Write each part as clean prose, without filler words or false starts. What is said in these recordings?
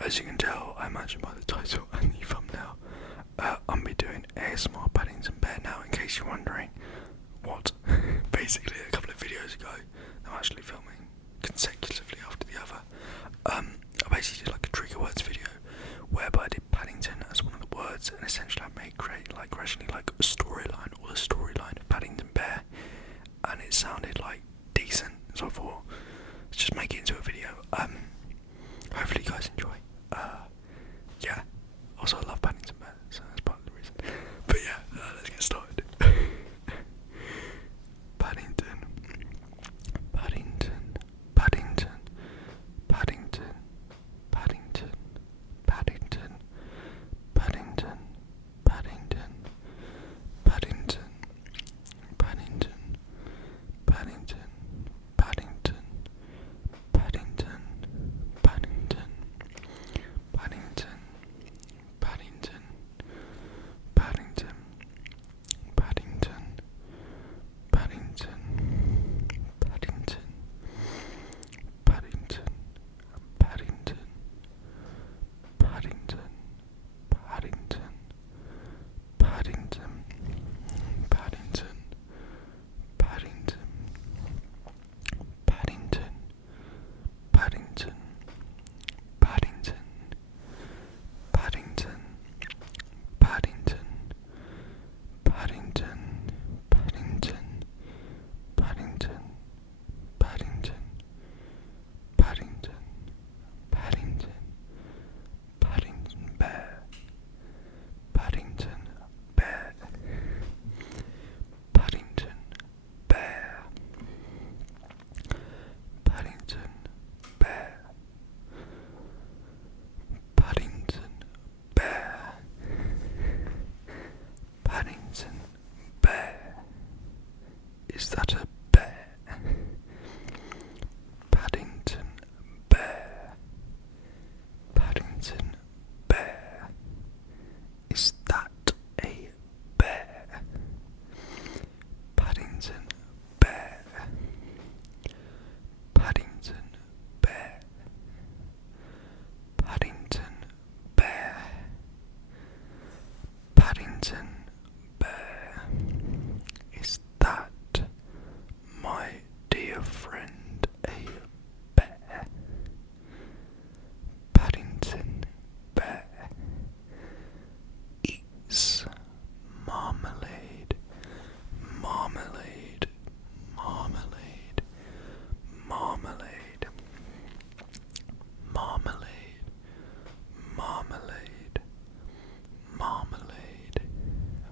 As you can tell, I imagine by the title and the thumbnail, I'm be doing ASMR Paddington Bear now, in case you're wondering what. Basically, a couple of videos ago, I'm actually filming consecutively after the other. I basically did like a trigger words video, whereby I did Paddington as one of the words, and essentially I may create like gradually like a storyline, or the storyline of Paddington Bear, and it sounded like decent, so I thought, let's just make it into a video. Hopefully you guys enjoy. Yeah. Also, I love Paddington Bear, so that's part of the reason. But yeah, let's get started. Paddington, Paddington, Paddington, Paddington, Paddington, Paddington, Paddington, Paddington, Paddington, Paddington, Paddington, Paddington, Paddington, Paddington, Paddington, Paddington, Paddington, Paddington, Paddington, Paddington, Paddington, Paddington, Paddington, Paddington, Paddington, Paddington, Paddington, Paddington, Paddington, Paddington, Paddington, Paddington, Paddington, Paddington, Paddington, Paddington, Paddington, Paddington, Paddington Bear, Paddington Bear, Paddington Bear, Paddington Bear, Paddington Bear, Paddington Bear. Is that a bear? Paddington Bear, Paddington Bear. Is that a bear? Paddington Bear, Paddington Bear, Paddington Bear, Paddington Bear. Is that, my dear friend, a bear? Paddington Bear eats marmalade, marmalade, marmalade, marmalade, marmalade, marmalade, marmalade,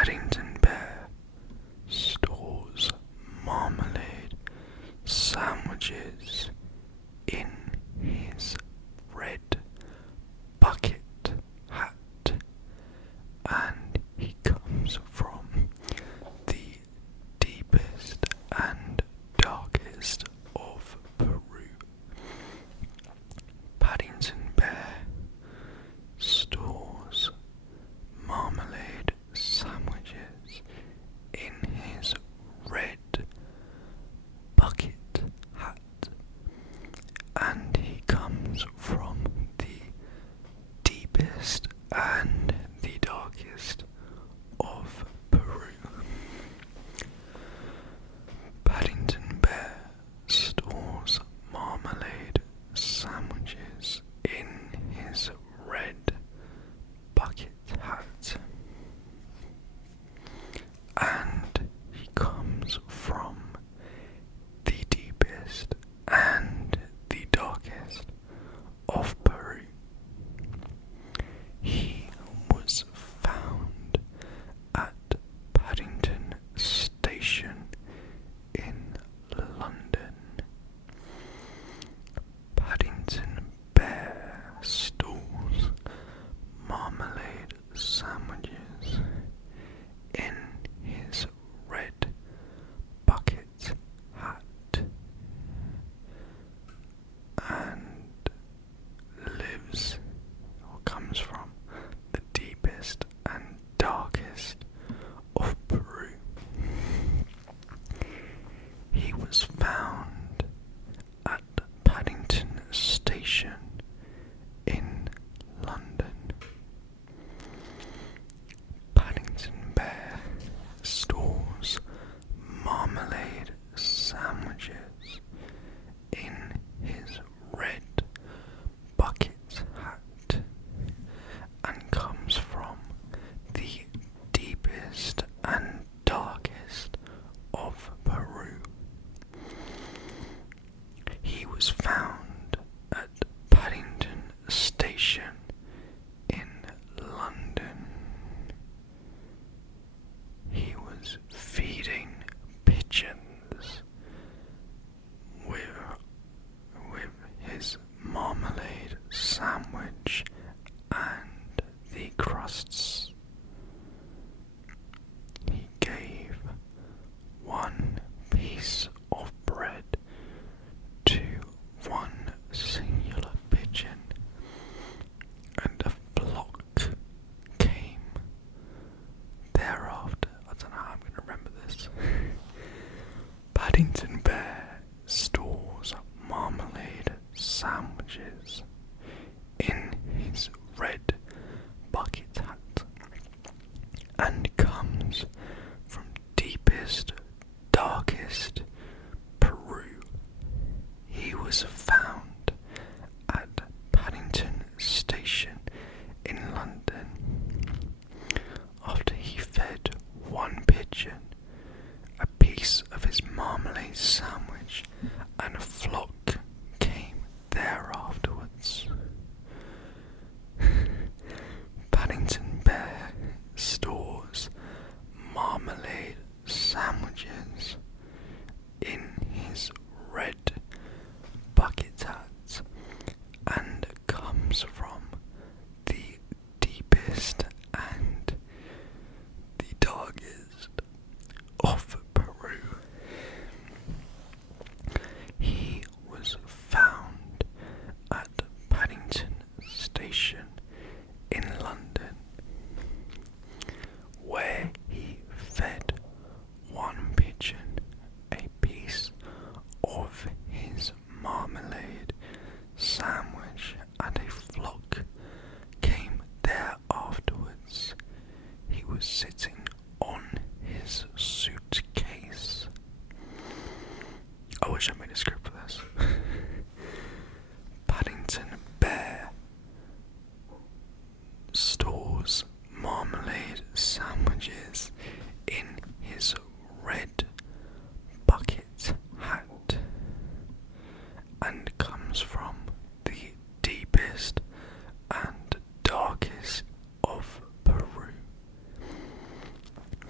Paddington Bear stores marmalade sandwiches in his red bucket hat, and he comes from the deepest and darkest of Peru. Paddington Bear stores marmalade sandwiches in his red bucket hat, and he comes from the deepest and the darkest of Peru. Paddington Bear stores marmalade sandwiches in his red bucket hat, and he comes from the deepest and the darkest of Peru. He was found at Paddington Station in London. Paddington Bear stores marmalade sandwiches in his red bucket hat, and lives or comes from the deepest and darkest of Peru. He was found at Paddington Station in London. Paddington Bear stores marmalade sandwiches in his red bucket hat, and comes from the deepest and darkest of Peru. He was found at Paddington Station in London. He was feeding pigeons with his marmalade sandwich and the crusts. He gave one piece of bread to one singular pigeon, and a flock came thereafter. I don't know how I'm going to remember this. Paddington Bear stores marmalade sandwiches in his red bucket hat, and comes from deepest, darkest Peru. He was found at Paddington Station in London after he fed one pigeon a piece of his marmalade sandwich, and a flock came there afterwards. Paddington Bear stores marmalade sandwiches in his red bucket hat, and comes from the deepest and the darkest of Peru. He was found at Paddington Station in London, where he fed one pigeon a piece of his marmalade sandwich, and a flock came there afterwards. He was sitting on his suitcase. I wish I made a script for this. Paddington Bear stores marmalade sandwiches in his red bucket hat, and comes from the deepest and darkest of Peru.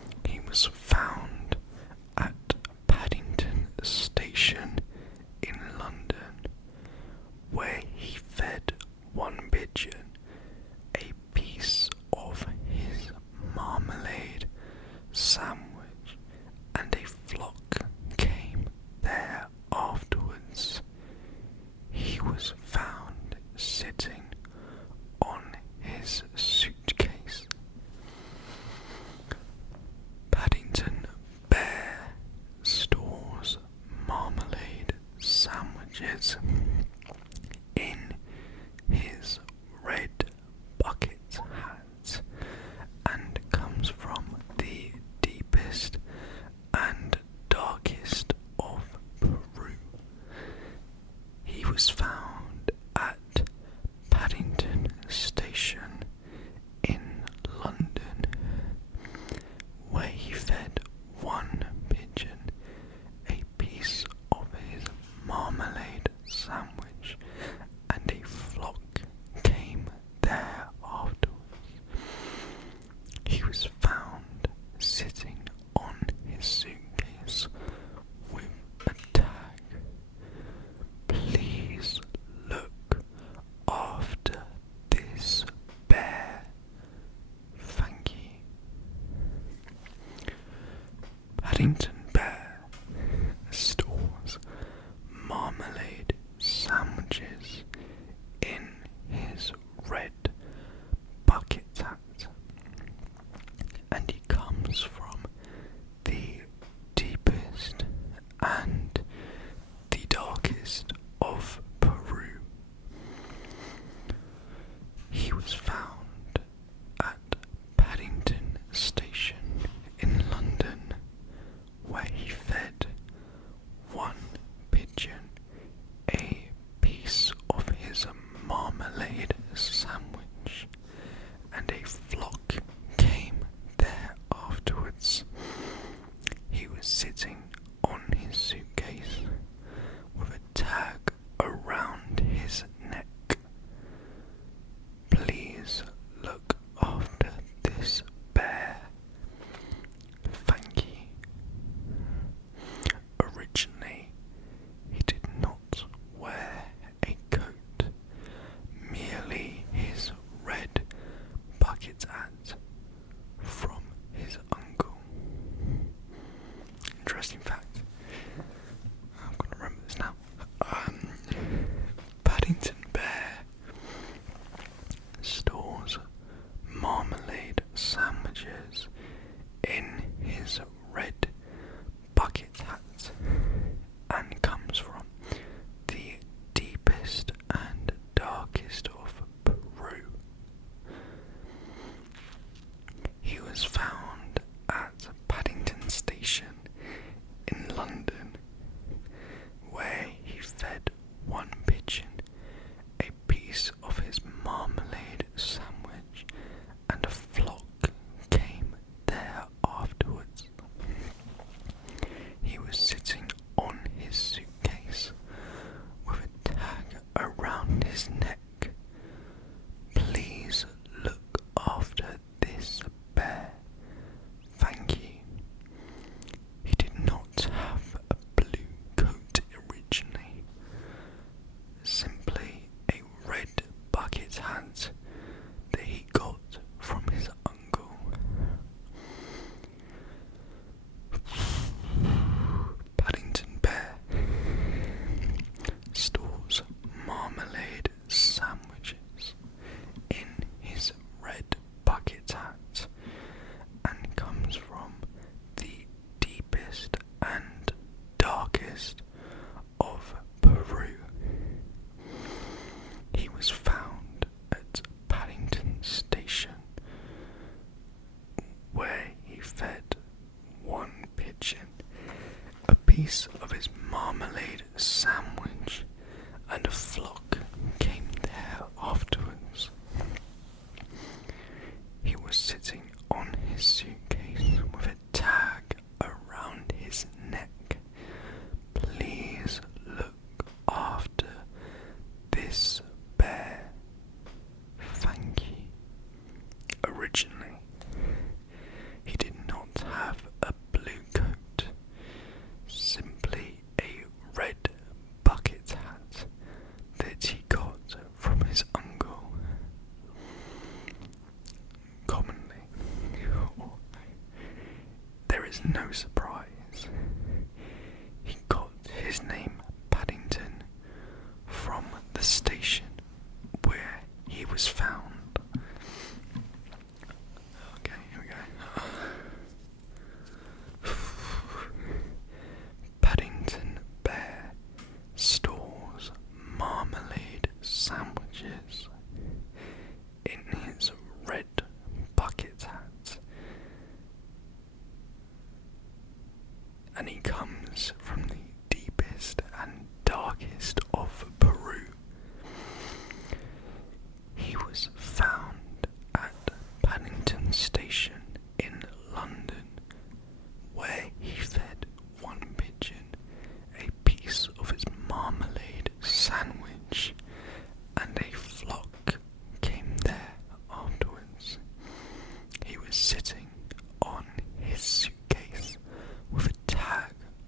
Paddington Bear stores marmalade sandwiches in his red bucket hat, and he comes from the deepest and the darkest of Peru. He was found at Paddington Station in London, where he fed one pigeon a piece of his marmalade sandwich, and a flock came there afterwards. He was sitting on his suitcase with a tag around his neck. Please look after this bear. Thank you. Originally, he did not wear a coat, merely his red bucket hat from his uncle. Interesting fact. I'm going to remember this now. Paddington Bear stores marmalade sandwiches in his red bucket hat and comes from the deepest and darkest of Peru. He was found at Paddington Station in London, where he fed one pigeon a piece of his marmalade sandwich, and a flock came there afterwards. He was sitting on his suitcase with a tag around his neck. Please look after this bear. Thank you. He did not have a blue coat originally, simply a red bucket hat that he got from his uncle. Paddington Bear stores marmalade sandwiches in his red bucket hat and comes from the deepest and darkest of Peru. He was found at Paddington Station, where he fed one pigeon a piece of his marmalade sandwich, and a flock came there afterwards. He was sitting on his suitcase with a tag around his neck. Please look after this bear. Thank you. Originally, he did not have a blue coat, simply a red bucket hat that he got from his uncle. Commonly, there is no surprise. He got his name Paddington from the station where he was found. Okay, here we go. Paddington Bear stores marmalade sandwiches in his red bucket hat, and he comes from the deepest and darkest of Peru. He was found at Paddington Station in London, where he fed one pigeon a piece of his marmalade sandwich, and a flock came there afterwards. He was sitting on his suitcase with a tag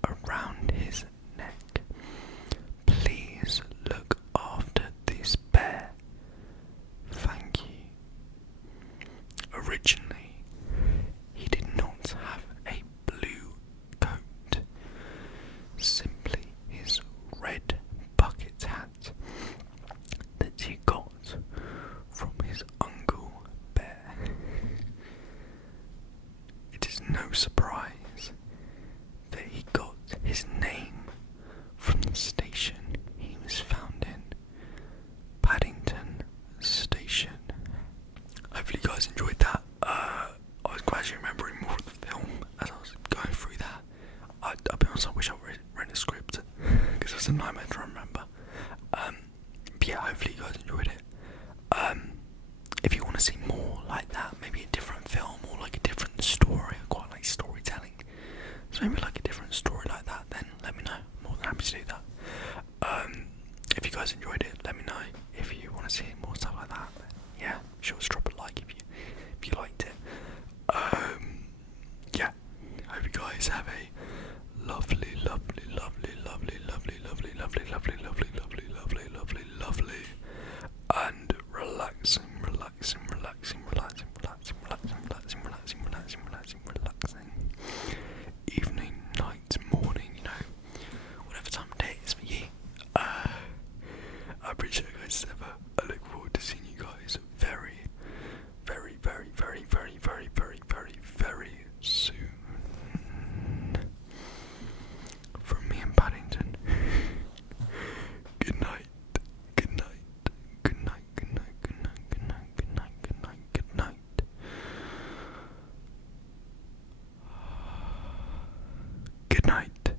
no surprise that he got his name from the station he was found in, Paddington Station. Hopefully you guys enjoyed that. I was gradually remembering more of the film as I was going through that. I'll be honest, I wish I read a script because it was a nightmare to remember. But yeah, hopefully you guys enjoyed it. If you want to see more like that, maybe a different film or like a different story, I quite like storytelling. So maybe like a different story like that, then let me know. I'm more than happy to do that. If you guys enjoyed it, let me know. If you want to see more stuff like that, then yeah, sure to drop a like if you liked it. Yeah, I hope you guys have a lovely, lovely, lovely, lovely, lovely, lovely, lovely, lovely, lovely, lovely, lovely, lovely, lovely, and relaxing evening, night, morning, you know, whatever time of day it is for you. I appreciate you guys ever. I look forward to seeing you guys very, very, very, very, very, very, very, very, very soon. From me and Paddington. Good night. Good night. Good night. Good night. Good night. Good night. Good night. Good night. Good night. Good night.